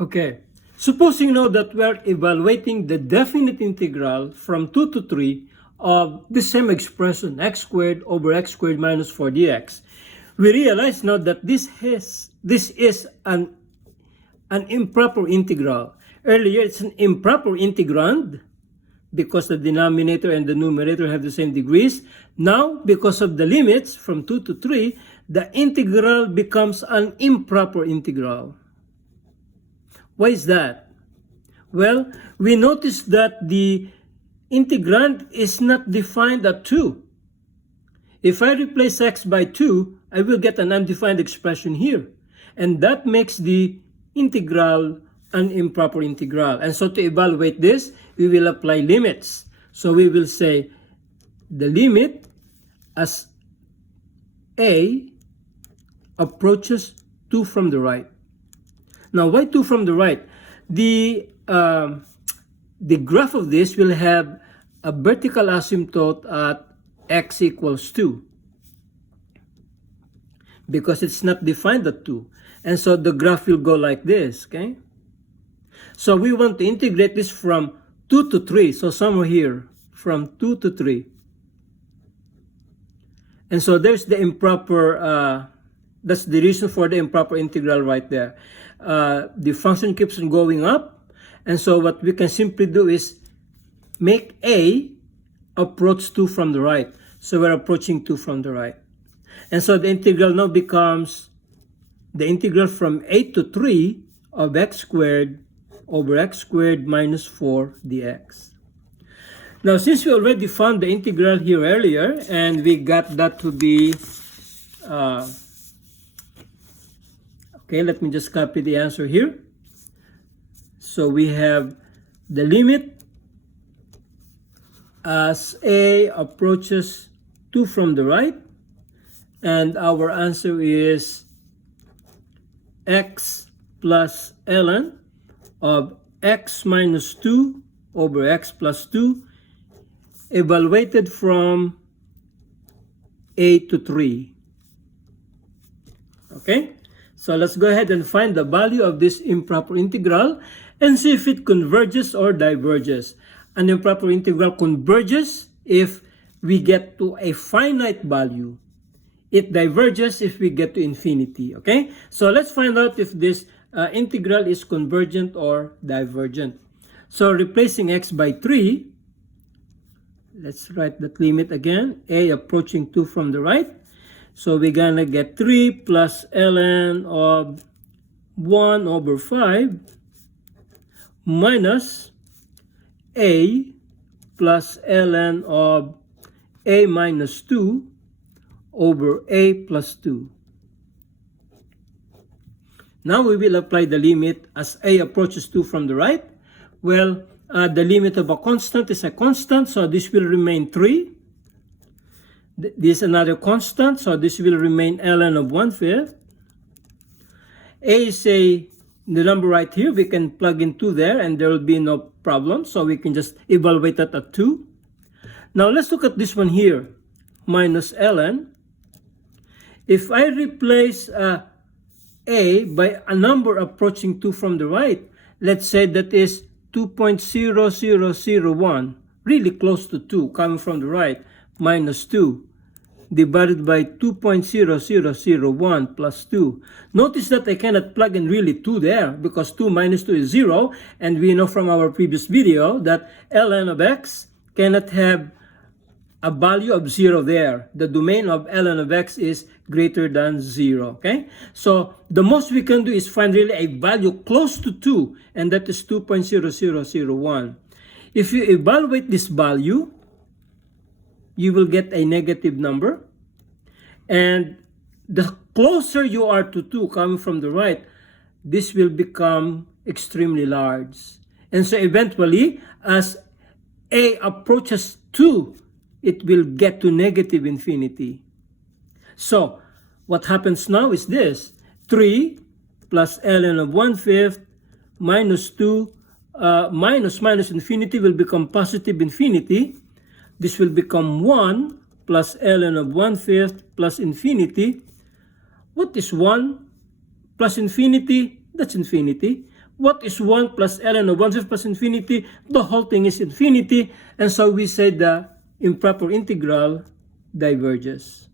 Okay, supposing now that we are evaluating the definite integral from 2 to 3 of the same expression, x squared over x squared minus 4 dx, we realize now that this is an improper integral. Earlier, it's an improper integrand because the denominator and the numerator have the same degrees. Now, because of the limits from 2 to 3, the integral becomes an improper integral. Why is that? Well, we notice that the integrand is not defined at 2. If I replace x by 2, I will get an undefined expression here. And that makes the integral an improper integral. And so to evaluate this, we will apply limits. So we will say the limit as a approaches 2 from the right. Now, why 2 from the right? The graph of this will have a vertical asymptote at x equals 2 because it's not defined at 2. And so the graph will go like this, okay? So we want to integrate this from 2 to 3. So somewhere here, from 2 to 3. And so there's the improper, that's the reason for the improper integral right there. The function keeps on going up. And so what we can simply do is make a approach 2 from the right. So we're approaching 2 from the right. And so the integral now becomes the integral from 8 to 3 of x squared over x squared minus 4 dx. Now, since we already found the integral here earlier, and we got that to be, okay, let me just copy the answer here. So we have the limit as a approaches 2 from the right, and our answer is x plus ln of x minus 2 over x plus 2 evaluated from a to 3. Okay, so let's go ahead and find the value of this improper integral and see if it converges or diverges. An improper integral converges if we get to a finite value. It diverges if we get to infinity, okay? So let's find out if this integral is convergent or divergent. So replacing x by 3, let's write that limit again, a approaching 2 from the right. So we're gonna get 3 plus ln of 1 over 5 minus a plus ln of a minus 2 over a plus 2. Now we will apply the limit as a approaches 2 from the right. Well, the limit of a constant is a constant, so this will remain 3. This is another constant, so this will remain ln of 1/5. A is the number right here. We can plug in 2 there and there will be no problem, so we can just evaluate that at 2. Now let's look at this one here, minus ln. If I replace a by a number approaching 2 from the right, let's say that is 2.0001, really close to 2, coming from the right, minus 2, divided by 2.0001 plus 2. Notice that I cannot plug in really 2 there, because 2 minus 2 is 0, and we know from our previous video that ln of x cannot have a value of 0 there. The domain of ln of x is greater than 0, okay? So the most we can do is find really a value close to 2, and that is 2.0001. If you evaluate this value, you will get a negative number, and the closer you are to 2 coming from the right, this will become extremely large. And so eventually, as a approaches 2, it will get to negative infinity. So what happens now is this: 3 plus ln of 1/5 minus 2 minus infinity will become positive infinity. This will become 1 plus ln of 1/5 plus infinity. What is 1 plus infinity? That's infinity. what is 1 plus ln of 1 plus infinity? The whole thing is infinity, and so we say the improper integral diverges.